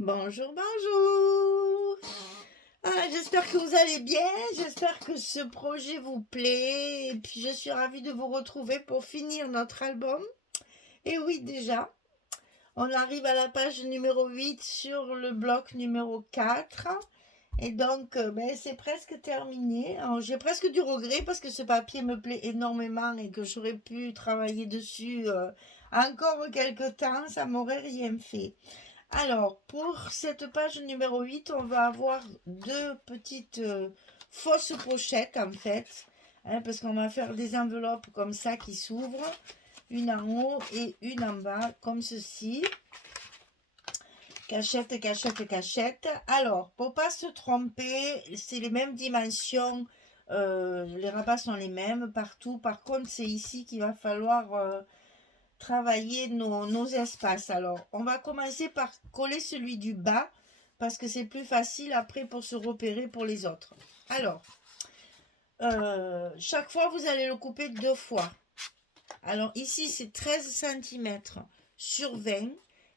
Bonjour, bonjour. J'espère que vous allez bien, j'espère que ce projet vous plaît et puis je suis ravie de vous retrouver pour finir notre album. Et oui, déjà, on arrive à la page numéro 8 sur le bloc numéro 4 et donc c'est presque terminé. Alors, j'ai presque du regret parce que ce papier me plaît énormément et que j'aurais pu travailler dessus encore quelques temps, ça m'aurait rien fait. Alors, pour cette page numéro 8, on va avoir deux petites fausses pochettes en fait, parce qu'on va faire des enveloppes comme ça qui s'ouvrent, une en haut et une en bas, comme ceci. Cachette, cachette, cachette. Alors, pour pas se tromper, c'est les mêmes dimensions, les rabats sont les mêmes partout. Par contre, c'est ici qu'il va falloir travailler nos espaces. Alors, on va commencer par coller celui du bas parce que c'est plus facile après pour se repérer pour les autres. Alors, chaque fois, vous allez le couper deux fois. Alors, ici, c'est 13 cm sur 20.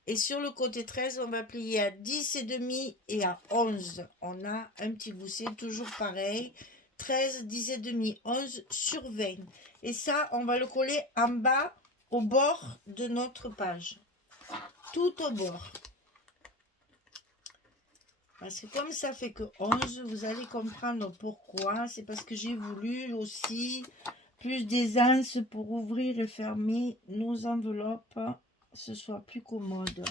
Et sur le côté 13, on va plier à 10,5 et à 11. On a un petit gousset, toujours pareil. 13, 10,5, 11 sur 20. Et ça, on va le coller en bas au bord de notre page, tout au bord, parce que comme ça fait que 11, vous allez comprendre pourquoi. C'est parce que j'ai voulu aussi plus d'aisance pour ouvrir et fermer nos enveloppes, ce soit plus commode.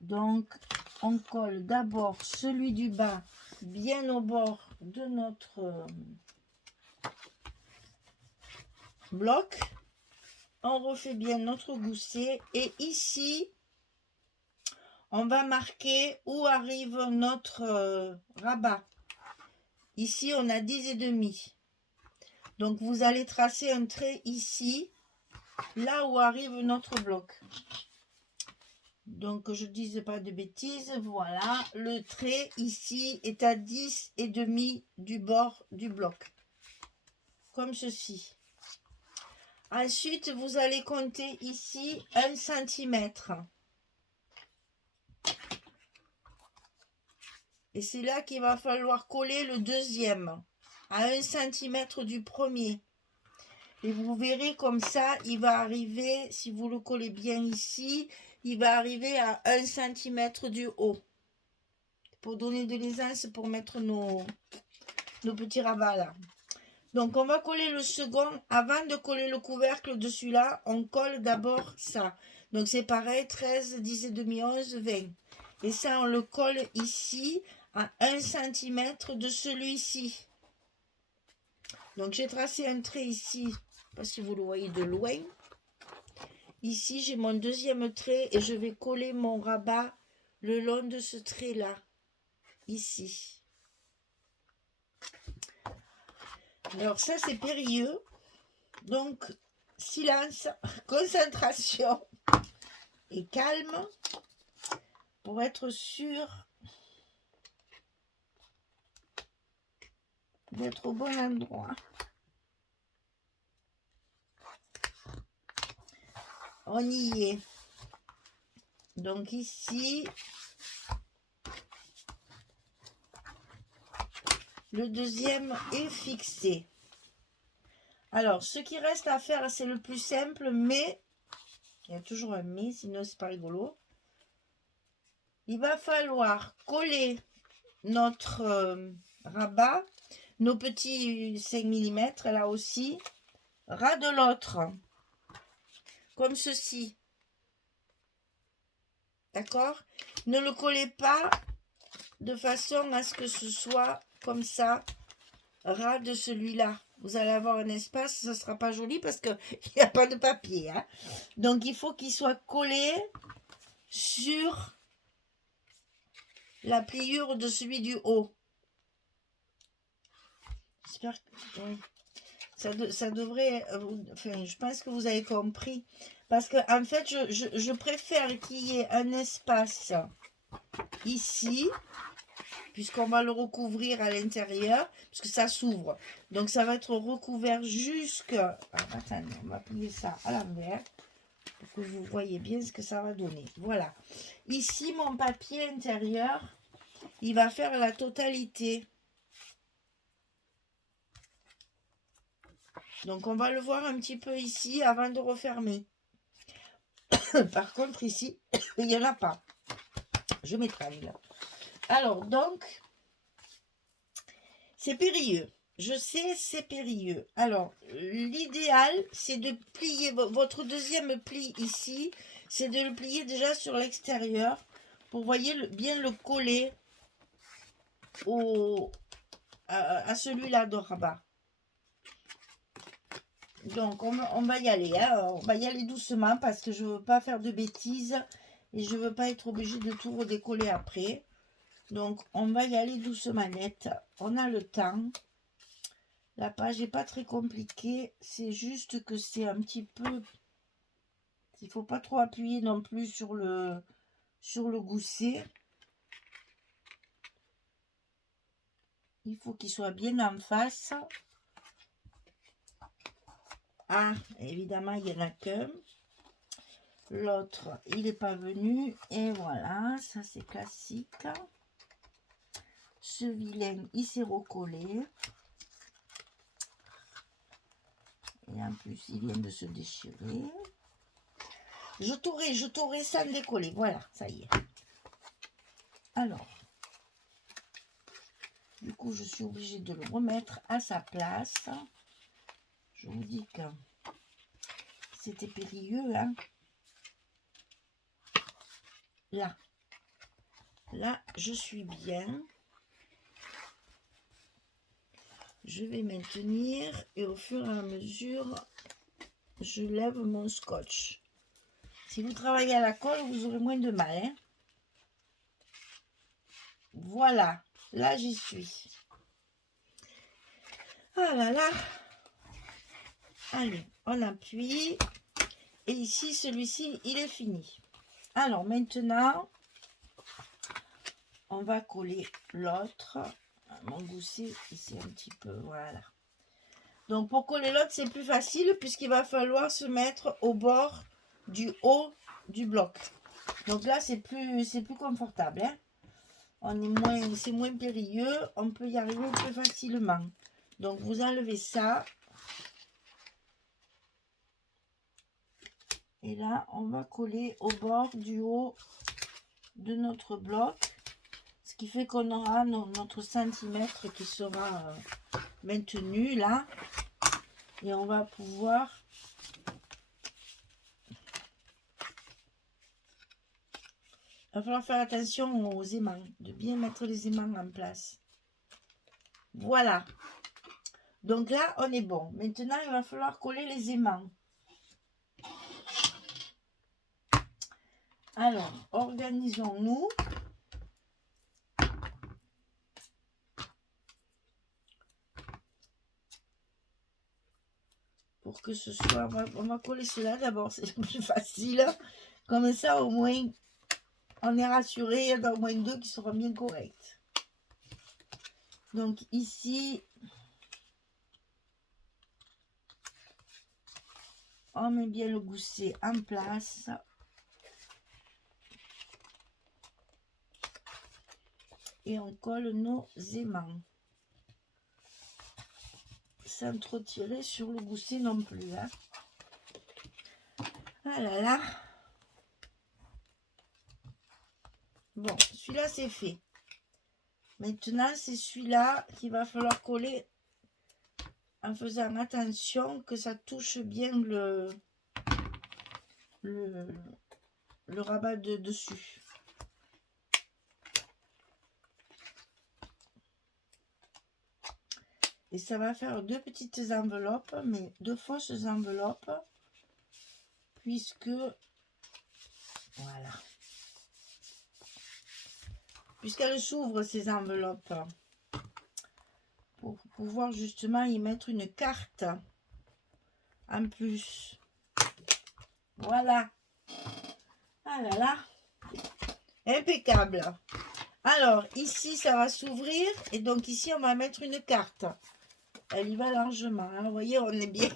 Donc on colle d'abord celui du bas bien au bord de notre bloc. On refait bien notre gousset et ici on va marquer où arrive notre rabat. Ici on a 10,5. Donc vous allez tracer un trait ici, là où arrive notre bloc. Donc que je ne dise pas de bêtises, voilà, le trait ici est à 10,5 du bord du bloc, comme ceci. Ensuite vous allez compter ici 1 cm. Et c'est là qu'il va falloir coller le deuxième, à 1 cm du premier. Et vous verrez comme ça, il va arriver, si vous le collez bien ici, il va arriver à 1 cm du haut. Pour donner de l'aisance, pour mettre nos petits rabats là. Donc on va coller le second. Avant de coller le couvercle de celui-là, on colle d'abord ça. Donc c'est pareil, 13, 10,5, 11, 20. Et ça, on le colle ici à 1 cm de celui-ci. Donc j'ai tracé un trait ici, je ne sais pas si vous le voyez de loin. Ici j'ai mon deuxième trait et je vais coller mon rabat le long de ce trait là, ici. Alors ça c'est périlleux, donc silence, concentration et calme pour être sûr d'être au bon endroit. On y est. Donc ici, le deuxième est fixé. Alors, ce qui reste à faire, c'est le plus simple, mais il y a toujours un mais, sinon c'est pas rigolo. Il va falloir coller notre rabat, nos petits 5 mm là aussi, ras de l'autre, comme ceci. D'accord? Ne le collez pas de façon à ce que ce soit comme ça, ras de celui-là. Vous allez avoir un espace, ça ne sera pas joli parce qu'il n'y a pas de papier. Hein? Donc il faut qu'il soit collé sur la pliure de celui du haut. J'espère que oui. Ça devrait, enfin, je pense que vous avez compris. Parce que en fait, je préfère qu'il y ait un espace ici, puisqu'on va le recouvrir à l'intérieur, parce que ça s'ouvre. Donc ça va être recouvert jusque... attendez, on va plier ça à l'envers. pour que vous voyez bien ce que ça va donner. Voilà. Ici, mon papier intérieur, il va faire la totalité. Donc, on va le voir un petit peu ici avant de refermer. Par contre, ici, il n'y en a pas. Je m'étrangle. Alors, donc, c'est périlleux. Je sais, c'est périlleux. Alors, l'idéal, c'est de plier votre deuxième pli ici. C'est de le plier déjà sur l'extérieur pour, voyez, bien le coller à celui-là de rabat. Donc, on va y aller. Hein. On va y aller doucement parce que je ne veux pas faire de bêtises et je ne veux pas être obligée de tout redécoller après. Donc, on va y aller doucement net. On a le temps. La page n'est pas très compliquée. C'est juste que c'est un petit peu... Il ne faut pas trop appuyer non plus sur le gousset. Il faut qu'il soit bien en face. Ah, évidemment, il n'y en a qu'un. L'autre, il n'est pas venu. Et voilà, ça c'est classique. Ce vilain, il s'est recollé. Et en plus, il vient de se déchirer. Je t'aurai sans décoller. Voilà, ça y est. Alors, du coup, je suis obligée de le remettre à sa place. Je vous dis que c'était périlleux, hein. Là, je suis bien. Je vais maintenir et au fur et à mesure, je lève mon scotch. Si vous travaillez à la colle, vous aurez moins de mal, hein. Voilà, là j'y suis. Ah là là. Allez, on appuie. Et ici, celui-ci, il est fini. Alors maintenant, on va coller l'autre. Mon gousset, ici un petit peu, voilà. Donc pour coller l'autre, c'est plus facile puisqu'il va falloir se mettre au bord du haut du bloc. Donc là, c'est plus confortable, hein. C'est moins périlleux, on peut y arriver plus facilement. Donc vous enlevez ça. Et là, on va coller au bord du haut de notre bloc. Ce qui fait qu'on aura notre centimètre qui sera maintenu là. Et on va pouvoir... Il va falloir faire attention aux aimants, de bien mettre les aimants en place. Voilà. Donc là, on est bon. Maintenant, il va falloir coller les aimants. Alors, organisons-nous. Pour que ce soit... On va coller cela d'abord, c'est plus facile. Comme ça, au moins, on est rassuré. Il y en a au moins deux qui seront bien corrects. Donc ici, on met bien le gousset en place. Et on colle nos aimants. Sans trop tirer sur le gousset non plus. Hein. Ah là là. Bon, celui-là c'est fait. Maintenant, c'est celui-là qu'il va falloir coller en faisant attention que ça touche bien le rabat de dessus. Et ça va faire deux petites enveloppes, mais deux fausses enveloppes, puisque, voilà, puisqu'elles s'ouvrent ces enveloppes, pour pouvoir justement y mettre une carte en plus. Voilà. Ah là là, impeccable. Alors, ici, ça va s'ouvrir, et donc ici, on va mettre une carte. elle y va largement. Hein. Vous voyez, on est bien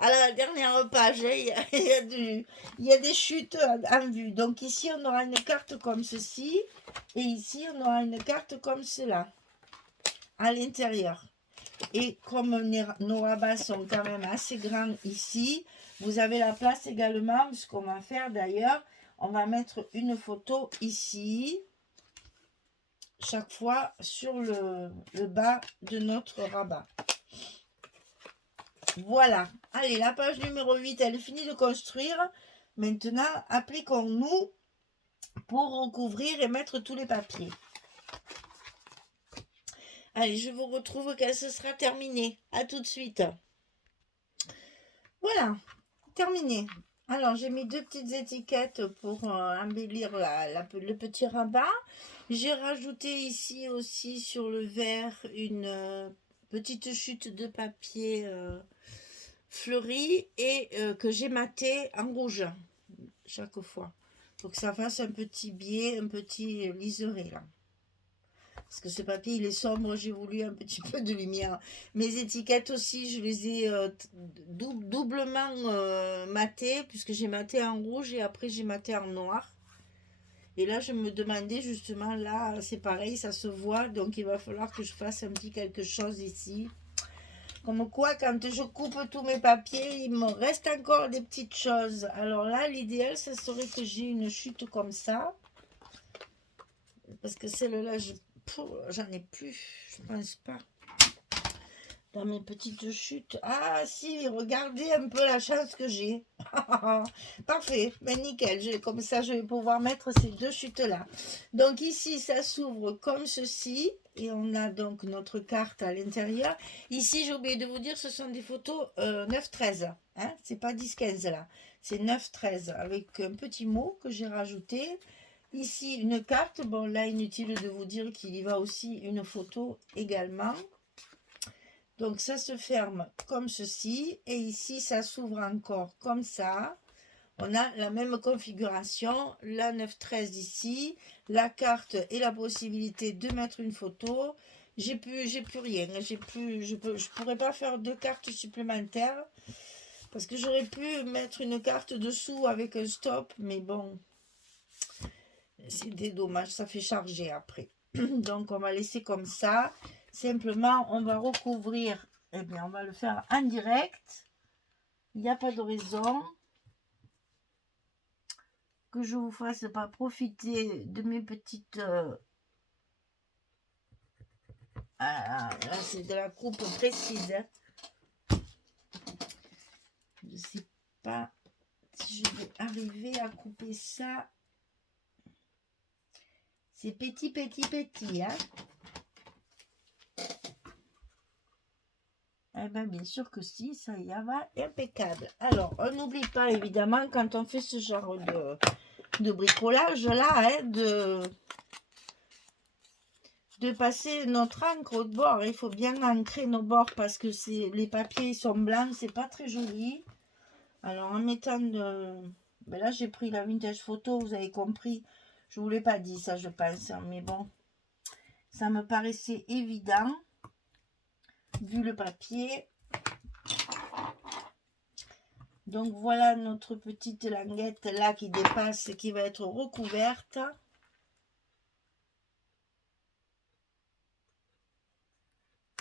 à la dernière page. Hein, il y a des chutes en vue. Donc ici, on aura une carte comme ceci. Et ici, on aura une carte comme cela. À l'intérieur. Et comme nos rabats sont quand même assez grands ici, vous avez la place également. Ce qu'on va faire d'ailleurs, on va mettre une photo ici. Chaque fois sur le bas de notre rabat. Voilà. Allez, la page numéro 8, elle est finie de construire. Maintenant, appliquons-nous pour recouvrir et mettre tous les papiers. Allez, je vous retrouve quand ce sera terminé. À tout de suite. Voilà, terminé. Alors, j'ai mis 2 petites étiquettes pour embellir le petit rabat. J'ai rajouté ici aussi sur le verre une petite chute de papier fleuri et que j'ai maté en rouge chaque fois. Pour que ça fasse un petit biais, un petit liseré là. Parce que ce papier, il est sombre, j'ai voulu un petit peu de lumière. Mes étiquettes aussi, je les ai doublement matées, puisque j'ai maté en rouge et après j'ai maté en noir. Et là, je me demandais justement, là, c'est pareil, ça se voit, donc il va falloir que je fasse un petit quelque chose ici. Comme quoi, quand je coupe tous mes papiers, il me reste encore des petites choses. Alors là, l'idéal, ça serait que j'ai une chute comme ça. Parce que celle-là, j'en ai plus, je pense pas. Dans mes petites chutes. Ah si, regardez un peu la chance que j'ai. Parfait, ben nickel. Comme ça, je vais pouvoir mettre ces 2 chutes-là. Donc ici, ça s'ouvre comme ceci. Et on a donc notre carte à l'intérieur. Ici, j'ai oublié de vous dire, ce sont des photos 9-13. Hein, c'est pas 10-15 là. C'est 9-13 avec un petit mot que j'ai rajouté. Ici, une carte. Bon, là, inutile de vous dire qu'il y va aussi une photo également. Donc, ça se ferme comme ceci. Et ici, ça s'ouvre encore comme ça. On a la même configuration. La 9-13 ici. La carte et la possibilité de mettre une photo. J'ai plus rien. Je pourrais pas faire 2 cartes supplémentaires. Parce que j'aurais pu mettre une carte dessous avec un stop. Mais bon... C'est dommage, ça fait charger après. Donc, on va laisser comme ça. Simplement, on va recouvrir. Eh bien, on va le faire en direct. Il n'y a pas de raison que je vous fasse pas profiter de mes petites... Ah, là, c'est de la coupe précise. Hein. Je ne sais pas si je vais arriver à couper ça. C'est petit, hein. Eh bien, bien sûr que si, ça y va, impeccable. Alors, on n'oublie pas, évidemment, quand on fait ce genre de bricolage-là, hein, de passer notre encre au bord. Il faut bien ancrer nos bords parce que les papiers sont blancs, c'est pas très joli. Alors, en mettant de... Ben là, j'ai pris la vintage photo, vous avez compris. Je ne vous l'ai pas dit, ça, je pense. Mais bon, ça me paraissait évident, vu le papier. Donc, voilà notre petite languette là qui dépasse, qui va être recouverte.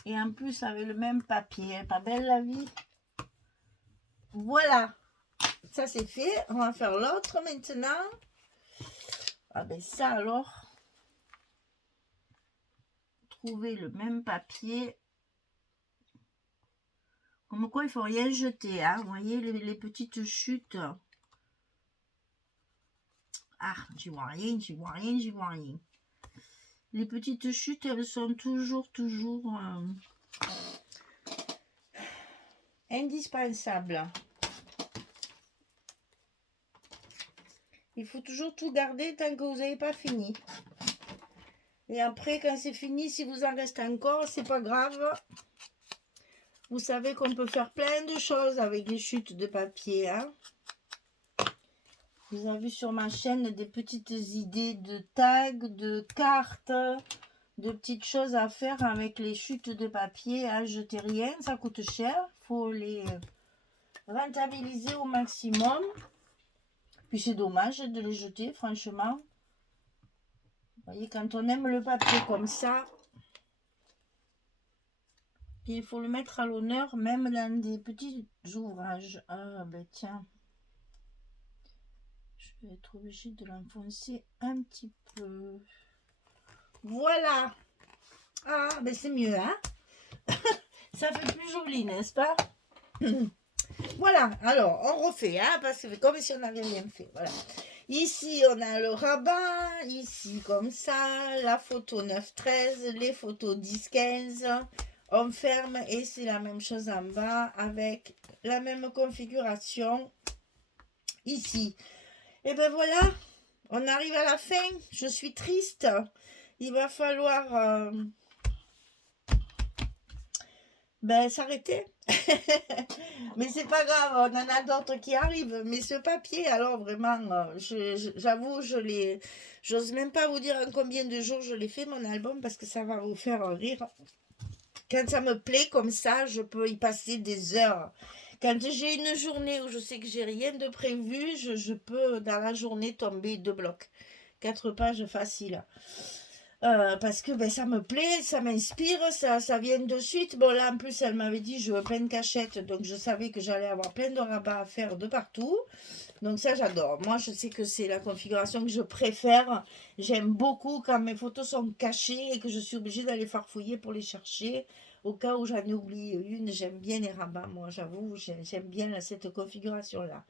Et en plus, avec le même papier. Pas belle la vie? Voilà. Ça, c'est fait. On va faire l'autre maintenant. Ah ben ça, alors. Trouver le même papier. Comme quoi, il ne faut rien jeter. Hein. Vous voyez les petites chutes. Ah, j'y vois rien, j'y vois rien, j'y vois rien. Les petites chutes, elles sont toujours indispensables. Il faut toujours tout garder tant que vous n'avez pas fini. Et après, quand c'est fini, si vous en reste encore, c'est pas grave. Vous savez qu'on peut faire plein de choses avec les chutes de papier. Hein. Vous avez vu sur ma chaîne des petites idées de tags, de cartes, de petites choses à faire avec les chutes de papier. Hein, jetez rien, ça coûte cher. Il faut les rentabiliser au maximum. Puis c'est dommage de les jeter, franchement. Vous voyez, quand on aime le papier comme ça, il faut le mettre à l'honneur, même dans des petits ouvrages. Ah ben tiens, je vais être obligée de l'enfoncer un petit peu. Voilà. Ah ben c'est mieux, hein. Ça fait plus joli, n'est-ce pas? Voilà, alors on refait, hein, parce que comme si on n'avait rien fait. Voilà. Ici, on a le rabat, ici comme ça, la photo 9-13, les photos 10-15. On ferme et c'est la même chose en bas avec la même configuration ici. Et ben voilà, on arrive à la fin. Je suis triste. Il va falloir s'arrêter. Mais c'est pas grave, on en a d'autres qui arrivent. Mais ce papier, alors vraiment, j'avoue, j'ose même pas vous dire en combien de jours je l'ai fait mon album parce que ça va vous faire rire. Quand ça me plaît comme ça, je peux y passer des heures. Quand j'ai une journée où je sais que j'ai rien de prévu, je peux dans la journée tomber 2 blocs. 4 pages faciles. Parce que ça me plaît, ça m'inspire, ça vient de suite. Bon là en plus elle m'avait dit je veux plein de cachettes, donc je savais que j'allais avoir plein de rabats à faire de partout. Donc ça j'adore. Moi je sais que c'est la configuration que je préfère. J'aime beaucoup quand mes photos sont cachées et que je suis obligée d'aller farfouiller pour les chercher. Au cas où j'en ai oublié une, j'aime bien les rabats. Moi j'avoue, j'aime bien cette configuration là.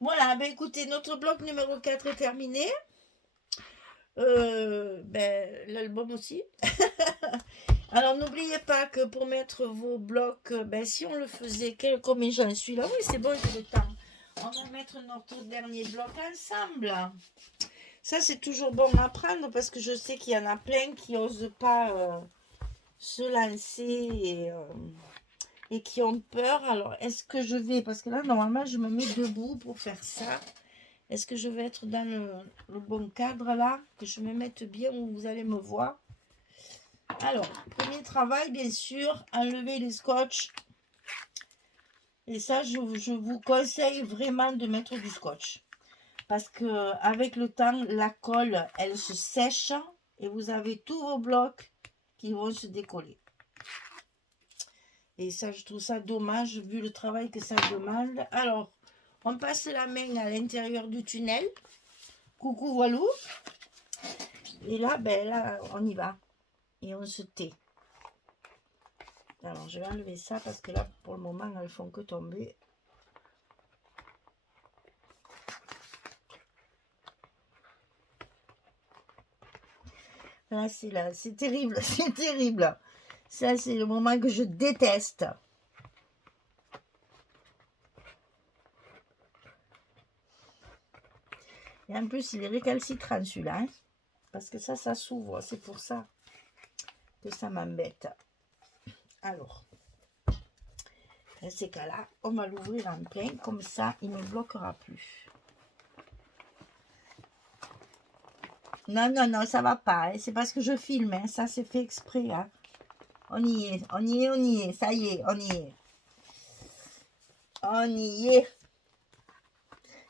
Voilà, écoutez, notre bloc numéro 4 est terminé. L'album aussi. Alors n'oubliez pas que pour mettre vos blocs, si on le faisait, combien j'en suis là, oui c'est bon, j'ai le temps. On va mettre notre dernier bloc ensemble. Ça c'est toujours bon à prendre parce que je sais qu'il y en a plein qui n'osent pas se lancer et qui ont peur. Alors est-ce que je vais, parce que là normalement je me mets debout pour faire ça. Est-ce que je vais être dans le bon cadre là? Que je me mette bien où vous allez me voir. Alors, premier travail, bien sûr, enlever les scotch. Et ça, je vous conseille vraiment de mettre du scotch. Parce que avec le temps, la colle, elle se sèche. Et vous avez tous vos blocs qui vont se décoller. Et ça, je trouve ça dommage vu le travail que ça demande. Alors, on passe la main à l'intérieur du tunnel. Coucou, voilou. Et là, là, on y va. Et on se tait. Alors, je vais enlever ça parce que là, pour le moment, elles font que tomber. Là, c'est terrible, c'est terrible. Ça, c'est le moment que je déteste. Et en plus, il est récalcitrant celui-là. Hein, parce que ça s'ouvre. C'est pour ça que ça m'embête. Alors, dans ces cas-là, on va l'ouvrir en plein. Comme ça, il ne me bloquera plus. Non, non, non, ça va pas. Hein. C'est parce que je filme. Hein. Ça, c'est fait exprès. Hein. On y est, on y est, on y est. Ça y est, on y est. On y est.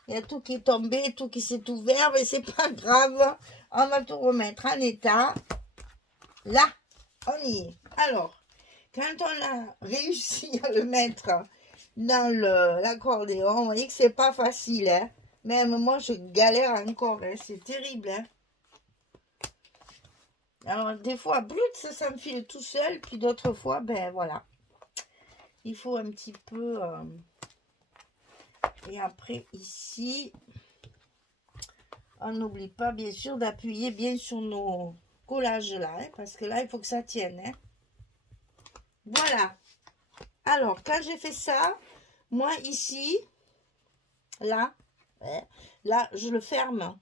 Il y a tout qui est tombé, tout qui s'est ouvert, mais c'est pas grave. On va tout remettre en état. Là, on y est. Alors, quand on a réussi à le mettre dans l'accordéon, vous voyez que c'est pas facile. Hein? Même moi, je galère encore. Hein? C'est terrible. Hein? Alors, des fois, brut, ça s'enfile tout seul. Puis d'autres fois, voilà. Il faut un petit peu... Et après, ici, on n'oublie pas, bien sûr, d'appuyer bien sur nos collages là. Hein, parce que là, il faut que ça tienne. Hein. Voilà. Alors, quand j'ai fait ça, moi, ici, là, là, je le ferme.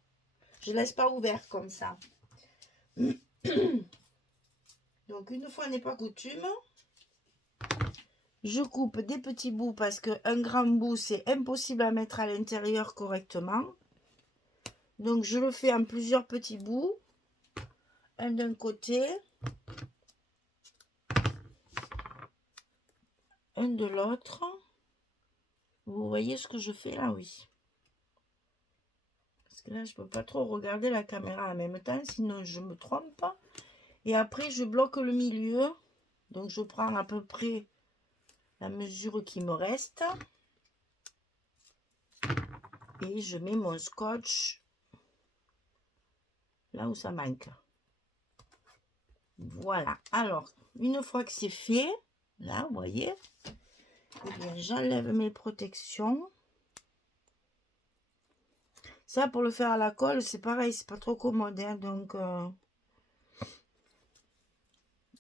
Je ne laisse pas ouvert comme ça. Donc, une fois n'est pas coutume, je coupe des petits bouts parce qu'un grand bout, c'est impossible à mettre à l'intérieur correctement. Donc, je le fais en plusieurs petits bouts. Un d'un côté, Un de l'autre. Vous voyez ce que je fais là? Oui. Parce que là, je peux pas trop regarder la caméra en même temps, sinon je me trompe. Et après, je bloque le milieu. Donc, je prends à peu près la mesure qui me reste. Et je mets mon scotch là où ça manque. Voilà. Alors, une fois que c'est fait, là, vous voyez, eh bien, j'enlève mes protections. Ça, pour le faire à la colle, c'est pareil, c'est pas trop commode. Hein, donc, à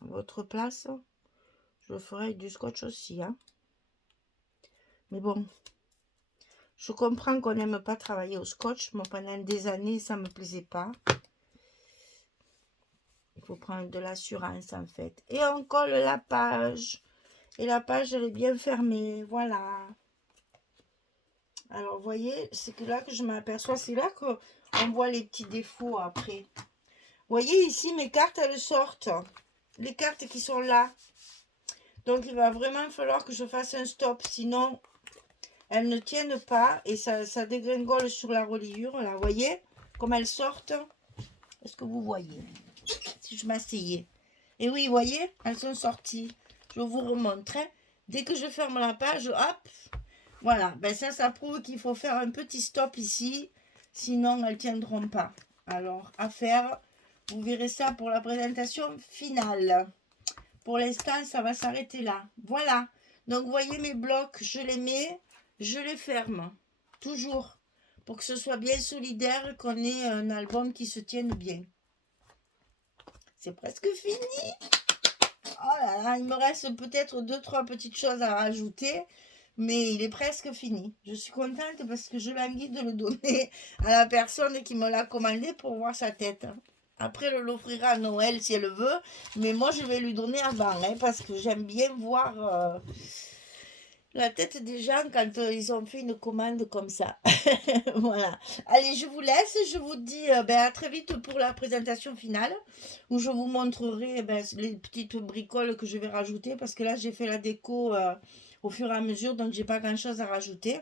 votre place, je le ferai avec du scotch aussi. Hein. Mais bon, je comprends qu'on n'aime pas travailler au scotch. Moi, pendant des années, ça me plaisait pas. Il faut prendre de l'assurance, en fait. Et on colle la page. Et la page, elle est bien fermée. Voilà. Alors, vous voyez, c'est que là que je m'aperçois. C'est là qu'on voit les petits défauts après. Vous voyez, ici, mes cartes, elles sortent. Les cartes qui sont là. Donc, il va vraiment falloir que je fasse un stop. Sinon, elles ne tiennent pas. Et ça dégringole sur la reliure. Là, vous voyez, comme elles sortent. Est-ce que vous voyez? Si je m'asseyais. Et oui, vous voyez, elles sont sorties. Je vous remontre. Hein. Dès que je ferme la page, hop. Voilà. Ben ça prouve qu'il faut faire un petit stop ici. Sinon, elles ne tiendront pas. Alors, à faire. Vous verrez ça pour la présentation finale. Pour l'instant, ça va s'arrêter là. Voilà. Donc, vous voyez mes blocs, je les mets, je les ferme. Toujours. Pour que ce soit bien solidaire, qu'on ait un album qui se tienne bien. C'est presque fini. Oh là là, il me reste peut-être 2-3 petites choses à rajouter. Mais il est presque fini. Je suis contente parce que je languis de le donner à la personne qui me l'a commandé pour voir sa tête. Après, elle l'offrira à Noël si elle veut. Mais moi, je vais lui donner avant. Hein, parce que j'aime bien voir la tête des gens quand ils ont fait une commande comme ça. Voilà. Allez, je vous laisse. Je vous dis à très vite pour la présentation finale. Où je vous montrerai les petites bricoles que je vais rajouter. Parce que là, j'ai fait la déco au fur et à mesure. Donc, j'ai pas grand-chose à rajouter.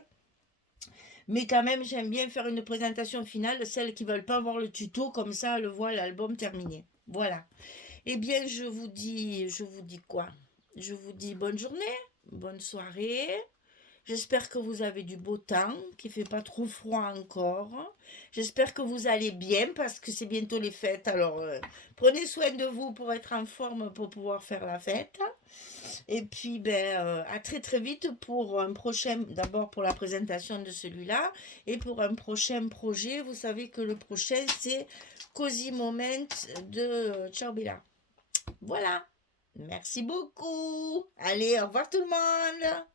Mais quand même, j'aime bien faire une présentation finale. Celles qui ne veulent pas voir le tuto, comme ça, elles voient l'album terminé. Voilà. Eh bien, je vous dis quoi? Je vous dis bonne journée, bonne soirée. J'espère que vous avez du beau temps, qu'il ne fait pas trop froid encore. J'espère que vous allez bien parce que c'est bientôt les fêtes. Alors, prenez soin de vous pour être en forme pour pouvoir faire la fête. Et puis, à très très vite pour un prochain, d'abord pour la présentation de celui-là, et pour un prochain projet. Vous savez que le prochain, c'est Cozy Moment de Ciao Bella. Voilà. Merci beaucoup. Allez, au revoir tout le monde.